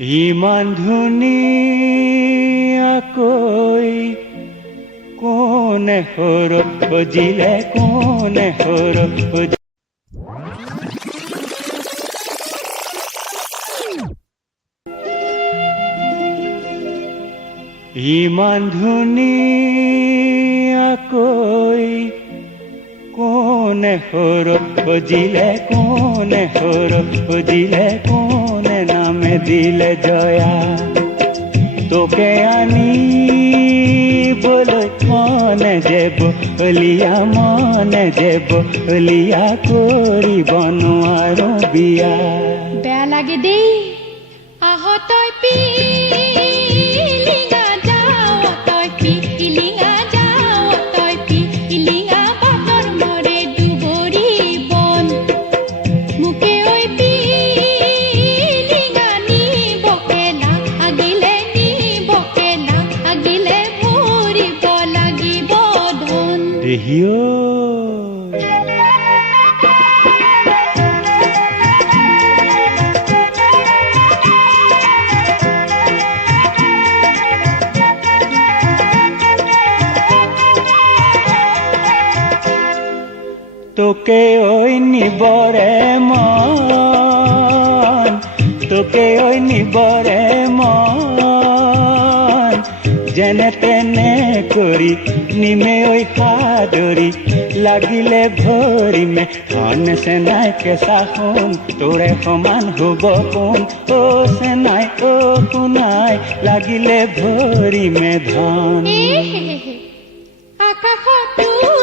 ইমান ধুনীয়াকৈ কোনে সৰহ সজিলে কোনে সৰহ ইমান ধুনীয়াকৈ কোনে সৰহ সজিলে কোনে সৰহ সজিলে কোনে নামে দিলে জয়া তোকে আনিবলৈ মনে যাব মনে যাব কৰিব নোৱাৰো বিয়া বেয়া লাগে দেই আহ তই পিলিঙা যাও তই পিলিঙা যাও তই পিলিঙা বাটৰ মৰে দুবৰি বন মোকে ঐ পিলিঙা নিবকে লাগিলে ভৰিব লাগিব ধন দেহিও তোকে ঐ নিবৰে মন তোকে ঐ নিবৰে মন যেনে তেনে কৰি নিমে ঐ সাদৰি লাগিলে ভৰিমে ধন চেনাই কেঁচা সোণ তোৰে সমান হ'ব কোন অ চেনাই অ সোণাই লাগিলে ভৰিমে ধন আকাশতো